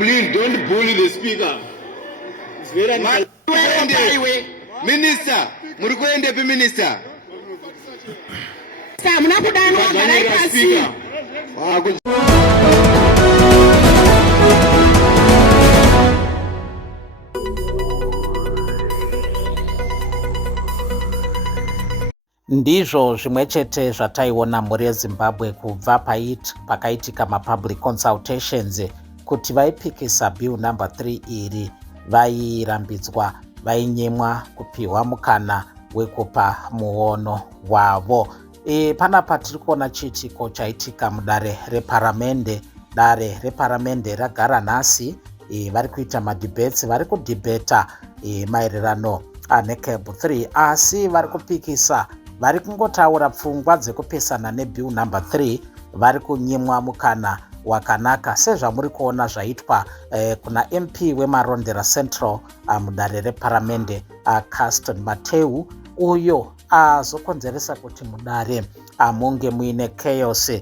Please don't bully the speaker. It's very Minister, Murukwende Minister. Ndizvo zvimwe chete zvataiona mhuri yeZimbabwe kubva pakaitika mapublic consultations kuti vaipikisa bill number 3 iri vairambidzwa, vainyemwa kupiwa mukana wekupa muono wavo. Panapa tiri kuona chiitiko chaitika mudare reparamende. Dare reparamende ragara nhasi, vari kuita madebats, vari kudhibheta maererano neCAB3, asi vari kupikisa, vari kungotaura pfungwa dzekupesana nebill number 3, vari kunyimwa mukana wakanaka sezvamuri kuona zvaitwa kuna MP weMarondera Central mudare reparamende Caston Matewu, uyo azokonzeresa kuti mudare munge muine chaos,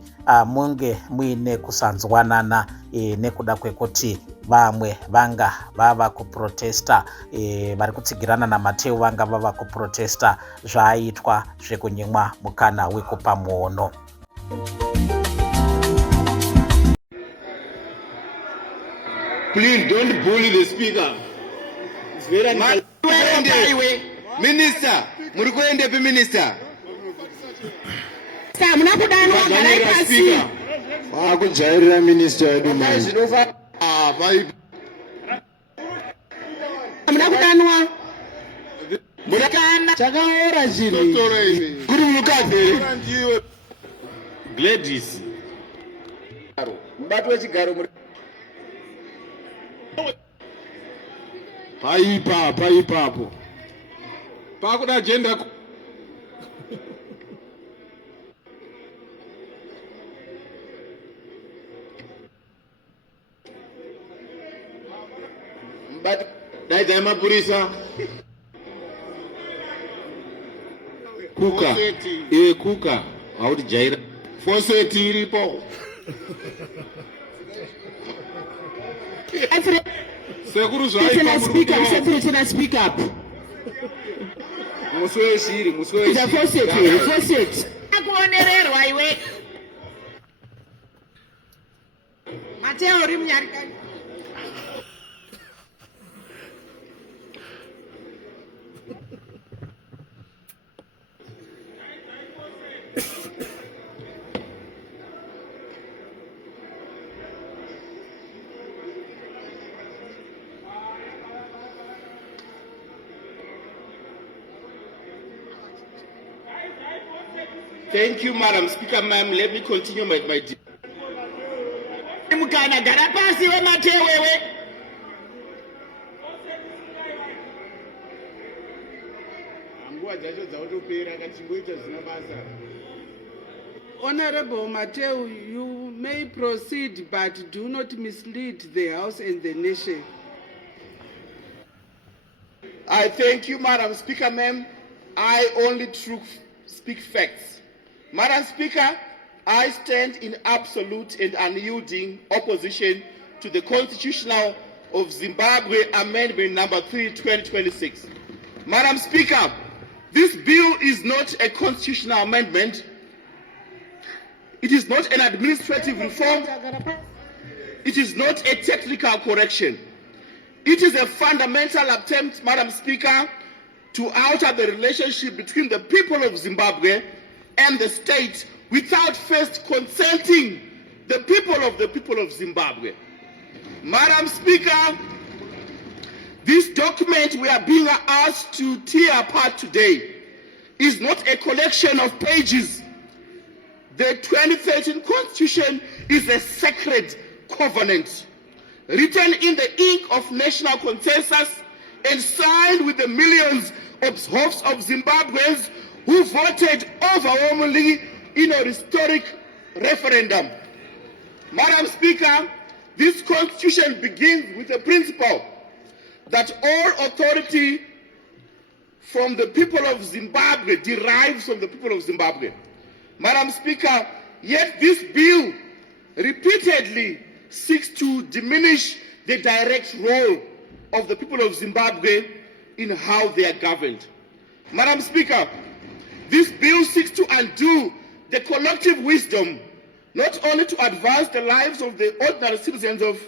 munge muine kusanzwanana nekuda kwekuti vamwe vanga vava kuprotesta, vari kutsigirana naMatewu vanga vava kuprotesta zvaiitwa zvekunyimwa mukana wekupa muono. Please don't bully the speaker. It's very Minister, Murukwende Minister. Kujairira minister wedu manje. Chakaora chini. Kuri mukadhe. Gladys. Mubato wechigaro muri. Paipapo. Pakuda agenda. But daidai mapurisa. Kuka. Kuka. Audi jaira. Foseti iripo. Sekuru zvaipa speak up. Musweshiri. Foseti. Akuonererwa iwe. Matewu uri munyarikani. Thank you, Madam Speaker, ma'am. Let me continue my Mukana gara pasi we Matewu wewe. Honorable Matewu, you may proceed, but do not mislead the House and the nation. I thank you, Madam Speaker, ma'am. I only speak facts. Madam Speaker, I stand in absolute and unyielding opposition to the Constitutional of Zimbabwe Amendment number 3, 2026. Madam Speaker, this bill is not a constitutional amendment. It is not an administrative reform. It is not a technical correction. It is a fundamental attempt, Madam Speaker, to alter the relationship between the people of Zimbabwe and the state without first consulting the people of Zimbabwe. Madam Speaker, this document we are being asked to tear apart today is not a collection of pages. The 2013 Constitution is a sacred covenant written in the ink of national consensus and signed with the millions of Zimbabweans who voted overwhelmingly in a historic referendum. Madam Speaker, this Constitution begins with the principle that all authority from the people of Zimbabwe derives from the people of Zimbabwe. Madam Speaker, yet this bill repeatedly seeks to diminish the direct role of the people of Zimbabwe in how they are governed. Madam Speaker, this bill seeks to undo the collective wisdom, not only to advance the lives of the ordinary citizens of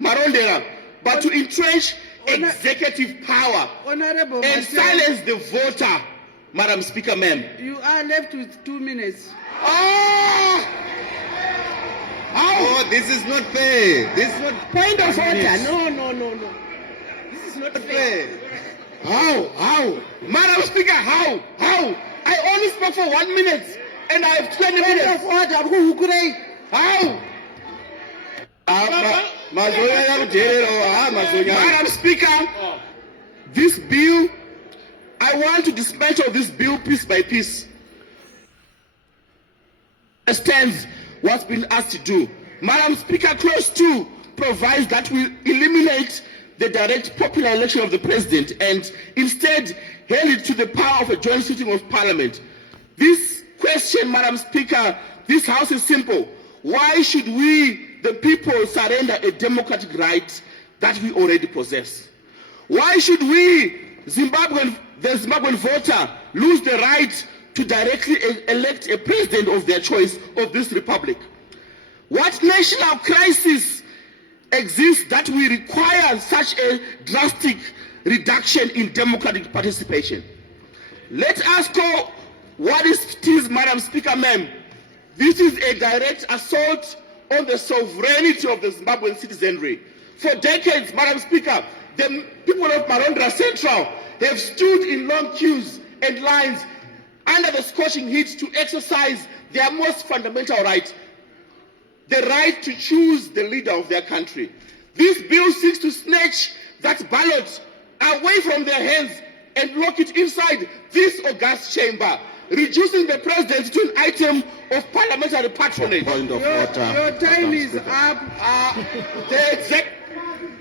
Marondera, but to entrench executive power Honorable and Matewu, silence the voter. Madam Speaker, ma'am. you are left with 2 minutes. Oh! Oh, this is not fair. This is not Point of order. Yes. No. This is not fair. fair. How? Madam Speaker, how? I only spoke for 1 minute and I have 20 minutes. How? Madam Speaker, this bill, I want to dismantle this bill piece by piece. Understands what's been asked to do. Madam Speaker, clause 2 provides that we eliminate the direct popular election of the president and instead hand it to the power of a joint sitting of parliament. This question, Madam Speaker, this house is simple. Why should we, the people, surrender a democratic right that we already possess? Why should we, the Zimbabwean voter, lose the right to directly elect a president of their choice of this republic? What national crisis exists that we require such a drastic reduction in democratic participation? Let us call what it is, Madam Speaker, ma'am. This is a direct assault on the sovereignty of the Zimbabwean citizenry. For decades, Madam Speaker, the people of Marondera Central have stood in long queues and lines under the scorching heat to exercise their most fundamental right, the right to choose the leader of their country. This bill seeks to snatch that ballot away from their hands and lock it inside this august chamber, reducing the president to an item of parliamentary patronage. Point of Your order. time is up. The exec-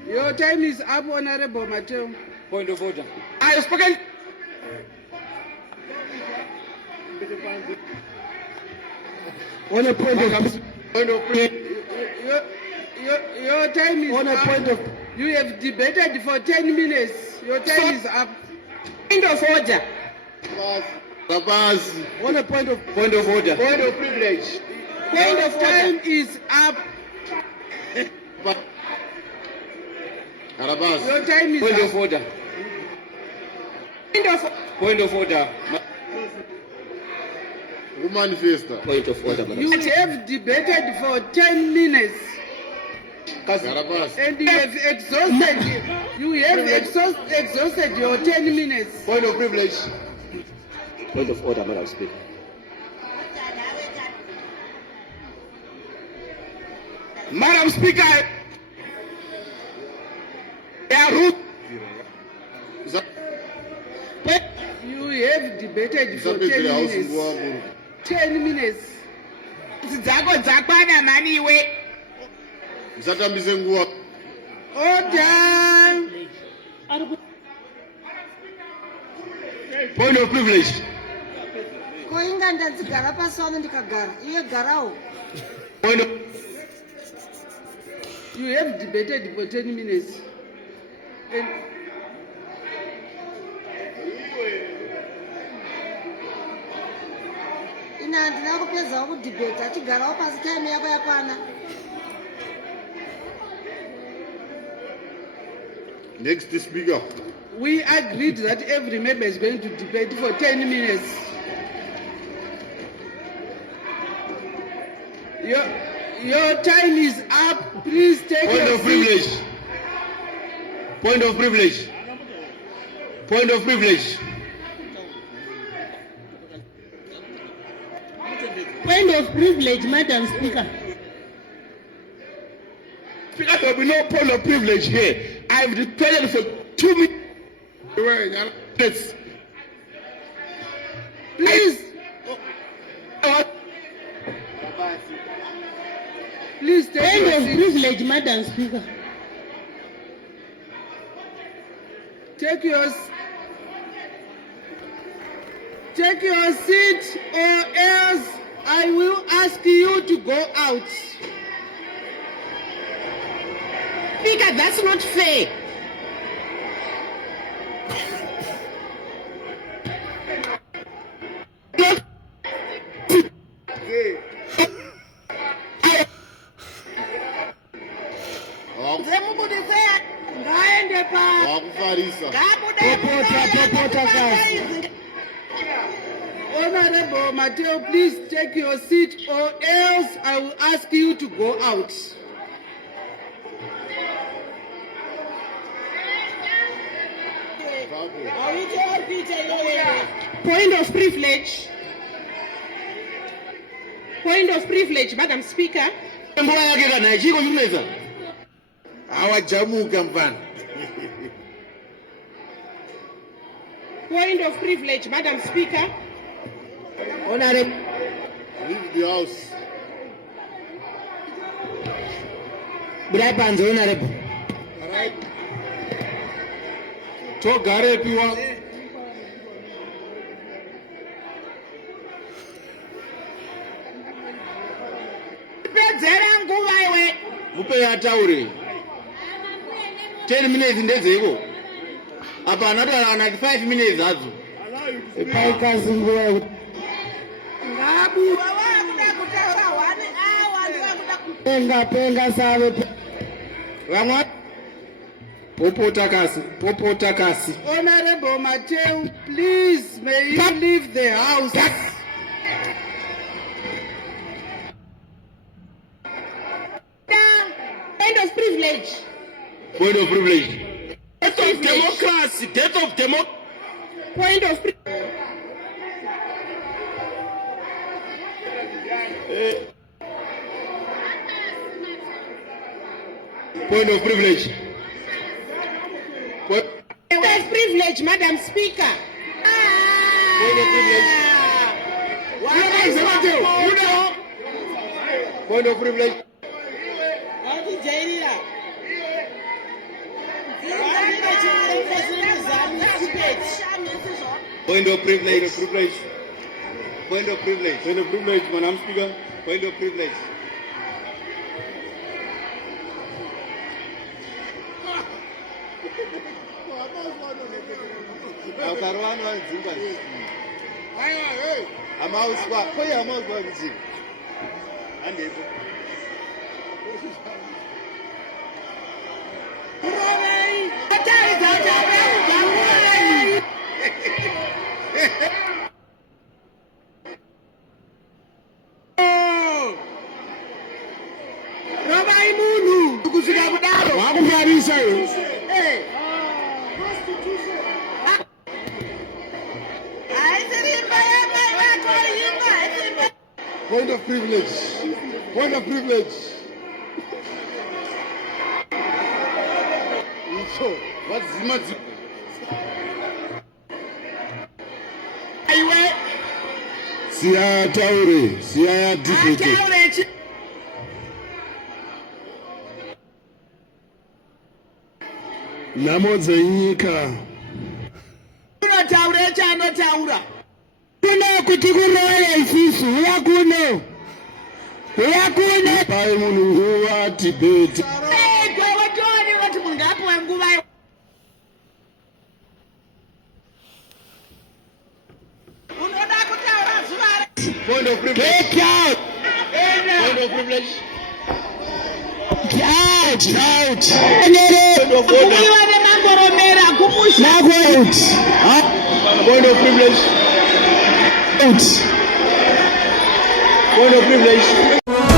Your time is up, Honorable Matewu. Point of order. I have spoken. On a point of Your time is On a up. point of- You have debated for 10 minutes. Your time is up. Point of order. on a point of Point of privilege. Point of time is up. Your time is up. order. Point of order. manifesta. Point of order, Madam. You have debated for 10 minutes Garabas. and you have exhausted your 10 minutes. Point of privilege. Point of order, Madam Speaker. Madam Speaker, they are rude. You have debated for 10 minutes. 10 minutes. Dzako dzakwana mani iwe. Musatambise nguwa. Order. Point of privilege. Koinga ndadzigara pasi wano ndikagara iye garawo. Point of You have debated for 10 minutes. And Ina handina kupedzawo kudhibheta achigarawo pasi time yako yakwana. Next speaker. we agreed that every member is going to debate for 10 minutes. Your time is up. Please take Point your of seat. privilege. Point of privilege. Point of privilege. Point of privilege, Madam Speaker. Speaker, there will be no point of privilege here. I've debated for 2 minutes. Please, please take Point your of seat. privilege, Madam Speaker. Take your seat, or else I will ask you to go out. Speaker, that's not fair. Honorable Matewu, please take your seat or else I will ask you to go out. Point of privilege. Point of privilege, Madam Speaker. Point of privilege, Madam Speaker. Honorable. Leave the house. Brabants, Honorable. Alright. Togare piwa. Mupe ataure. 10 minutes ndezeko. Apa anatoa ana 5 minutes hazo. Paikazi nguwa. Penga sabe. Vamwa. Popota kasi. Honorable Matewu, please may you leave the house. Point of privilege. Point of privilege. Death of democracy. Death of democracy. Point of privilege. Point of privilege. Point of privilege, Madam Speaker. Point of privilege. Point of privilege. Point of privilege. Point of privilege. Point of privilege, Madam Speaker. Point of privilege. Akarwana nzinga. Amauswa, koyi amauswa nzinga. Andeko. Point of privilege. Point of privilege. So, what's the matter? Siya taure, siya dipute. Namo zenyika. Unotaura chanotaura. Kuno kuti kuroya isisu, uyakuno. Pai munhu nguva debate. Gwawatoni unoti munhu ngapuwe nguva. Unoda kutaura zuva. Point of privilege. Get out! Point of privilege. Out! Point of order. Kuiwa nemangoromera kumusha. Point of privilege. Point of privilege.